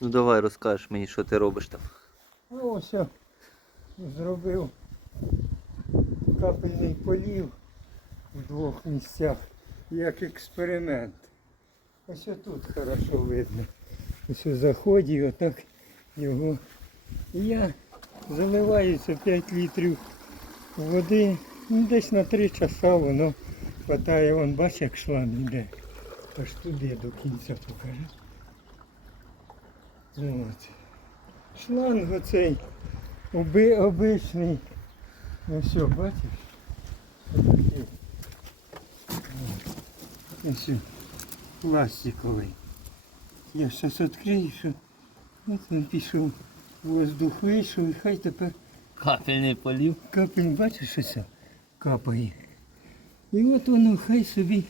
Ну давай розкажеш мені, що ти робиш там. Ну, ось я зробив капельний полів у двох місцях, як експеримент. Ось тут хорошо видно. Ось у заході отак його. І я заливаю це 5 літрів води. Ну, десь на 3 часа воно хватає, вон бачиш, як шланг йде. Аж туди до кінця покажу. От. Шланг оцей оби, обичний. Ну все, бачиш? Отакий. Ось пластиковий. Я зараз відкрию, що от він пішов, воздух вийшов і хай тепер Капельний полів. капель, бачиш, ось капає. І от воно хай собі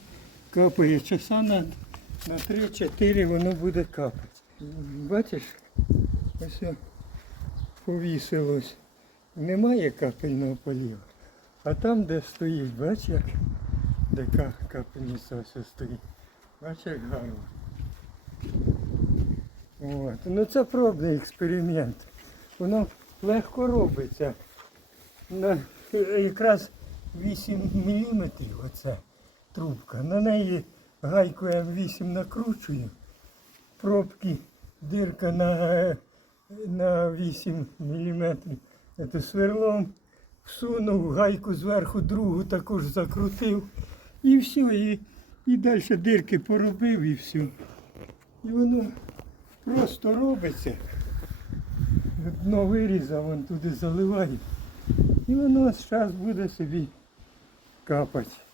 капає. Часа на, на 3-4 воно буде капати. Бачиш, ось повісилось. Немає капельного поліва. А там, де стоїть, бачиш, як де ка- капельниця ось стоїть. Бачиш, як гарно. От. Ну це пробний експеримент. Воно легко робиться. На, якраз 8 мм оця трубка. На неї гайку М8 накручую. Пробки, дирка на, на 8 мм. Це сверлом всунув, гайку зверху другу також закрутив. І все, і, і далі дирки поробив і все. І воно просто робиться. Дно вирізав, вон туди заливає. І воно зараз буде собі капати.